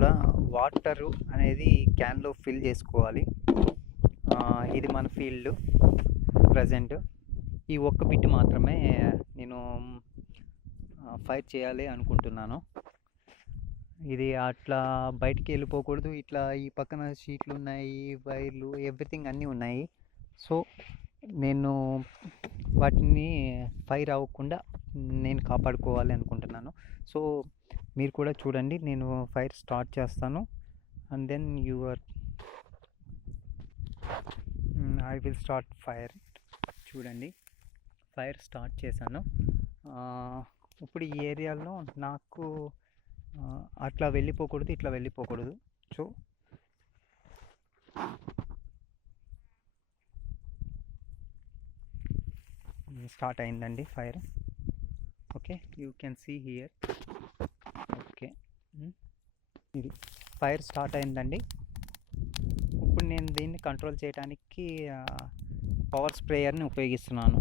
కూడా వాటరు అనేది క్యాన్లో ఫిల్ చేసుకోవాలి. ఇది మన ఫీల్డ్ ప్రజెంట్. ఈ ఒక్క బిట్ మాత్రమే నేను ఫైర్ చేయాలి అనుకుంటున్నాను. ఇది అట్లా బయటికి వెళ్ళిపోకూడదు. ఇట్లా ఈ పక్కన షీట్లు ఉన్నాయి, వైర్లు, ఎవ్రీథింగ్ అన్నీ ఉన్నాయి. సో నేను వాటిని ఫైర్ అవ్వకుండా నేను కాపాడుకోవాలి అనుకుంటున్నాను. సో మీరు కూడా చూడండి, నేను ఫైర్ స్టార్ట్ చేస్తాను and then I will start fire. చూడండి, ఫైర్ స్టార్ట్ చేశాను. ఇప్పుడు ఈ ఏరియాలో నాకు అట్లా వెళ్ళిపోకూడదు, ఇట్లా వెళ్ళిపోకూడదు. సో స్టార్ట్ అయిందండి fire. Okay, you can see here. Okay, ఇది ఫైర్ స్టార్ట్ అయిందండి. ఇప్పుడు నేను దీన్ని కంట్రోల్ చేయడానికి పవర్ స్ప్రేయర్ని ఉపయోగిస్తున్నాను.